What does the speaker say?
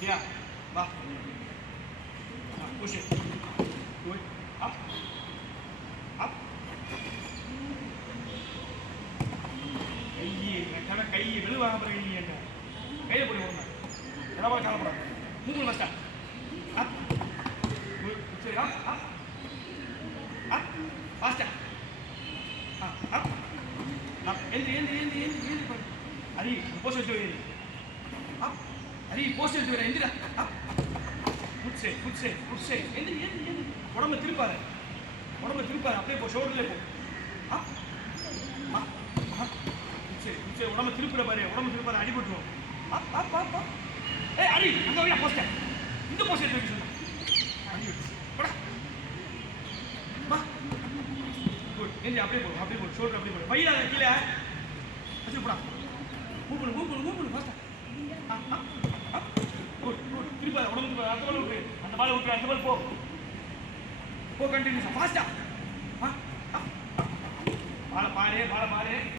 சரியா வா push good அப் அப் கை விழுவாங்க பிறகு நீ என்ன கையை போட்டு ஓடணும் எடவா காலப்படாது மூணு ஃபஸ்ட்டா அப் சரி அப் அப் அப் ஃபாஸ்டா அப் அப் ஏந்து ஹரி போஸ்ட் வச்சு வை அப் ஹரி போஸ்ட் வச்சு வர எந்திரா அப் குட் சே எந்திரி உடம்பை திருப்பாரு அப்படியே போ ஷோல்டர்லேயே போ அப் அப் சரி உடம்பு திருப்புற பாரு அடிபட்டுரும் அப் அப் அப் அப் ஏய் அடி அங்க வைடா போஸ்டர் இந்த போஸ்டர் எடுத்து சொல்லு அடி போடா வா குட் எங்க அப்படியே போ ஷோல்டர் அப்படியே போ வைடா கீழே அச்சு போடா மூவ் ஃபாஸ்டா அப் அப் குட் திருப்பி உடம்பு அந்த பால் விட்டு அந்த பால் போ கண்டினியூஸா ஃபாஸ்டா பால